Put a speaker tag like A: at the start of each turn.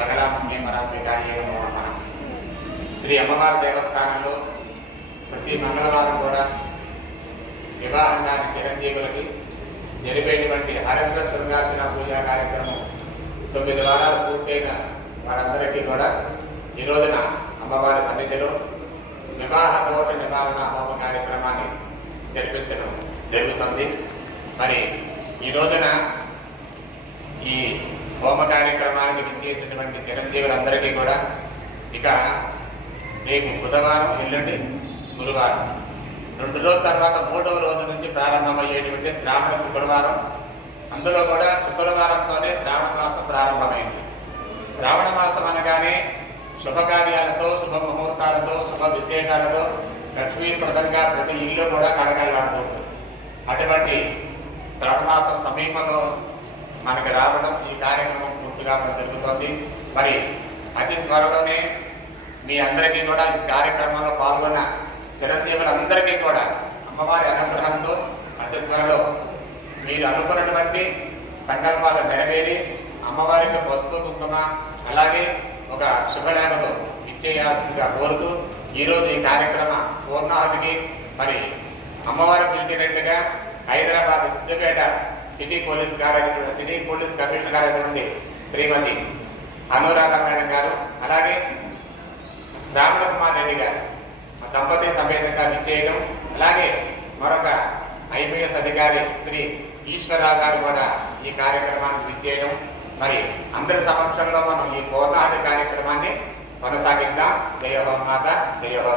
A: బగలాముఖి మరాఠీ గారి శ్రీ అమ్మవారి దేవస్థానంలో ప్రతి మంగళవారం కూడా వివాహం కాని చిరంజీవులకి జరిపేటువంటి హరేంద్ర శృంగార్చన పూజా కార్యక్రమం తొమ్మిది వారాలు పూర్తయిన వారందరికీ కూడా ఈ రోజున అమ్మవారి సన్నిధిలో వివాహ దోష నివారణ హోమ కార్యక్రమాన్ని జరిపించడం జరుగుతుంది. మరి ఈ రోజున ఈ హోమ కార్యక్రమం చేసినటువంటి చిరంజీవులందరికీ కూడా ఇక రేపు బుధవారం ఎల్లుండి గురువారం. రెండు రోజుల తర్వాత మూడవ రోజు నుంచి ప్రారంభమయ్యేటువంటి శ్రావణ శుక్రవారం. అందులో కూడా శుక్రవారంతోనే శ్రావణ మాసం ప్రారంభమైంది. శ్రావణ మాసం అనగానే శుభకార్యాలతో శుభ ముహూర్తాలతో శుభ విశేషాలతో లక్ష్మీప్రదంగా ప్రతి ఇల్లు కూడా కడగలాడుతుంది అటువంటి శ్రావణ మాసం సమీపంలో మనకు రావడం ఈ కార్యక్రమం పూర్తిగా జరుగుతోంది. మరి అతి త్వరలోనే మీ అందరికీ కూడా ఈ కార్యక్రమంలో పాల్గొన్న చిరంజీవులందరికీ కూడా అమ్మవారి అనుగ్రహంతో అతి త్వరలో మీరు అనుకున్నటువంటి సంకల్పాలు నెరవేరి అమ్మవారికి పసుపు కుంకుమ అలాగే ఒక శుభలేఖతో ఇచ్చేయాల్సిందిగా కోరుతూ ఈరోజు ఈ కార్యక్రమ పూర్ణాహుతికి మరి అమ్మవారి పిలిచినట్టుగా హైదరాబాద్ సిద్దిపేట సిటీ పోలీస్ గారు సిటీ పోలీస్ కమిషనర్ గారు నుండి శ్రీమతి అనురాధ మేడం గారు అలాగే రామణ కుమార్ రెడ్డి గారు. మా దంపతి సమేతంగా విచ్చేయడం అలాగే మరొక ఐపీఎస్ అధికారి శ్రీ ఈశ్వరరావు గారు కూడా ఈ కార్యక్రమాన్ని విచ్చేయడం. మరి అందరి సమక్షంలో మనం ఈ పూర్ణాహతి కార్యక్రమాన్ని కొనసాగిద్దాం. జయహోం మాత జయ హో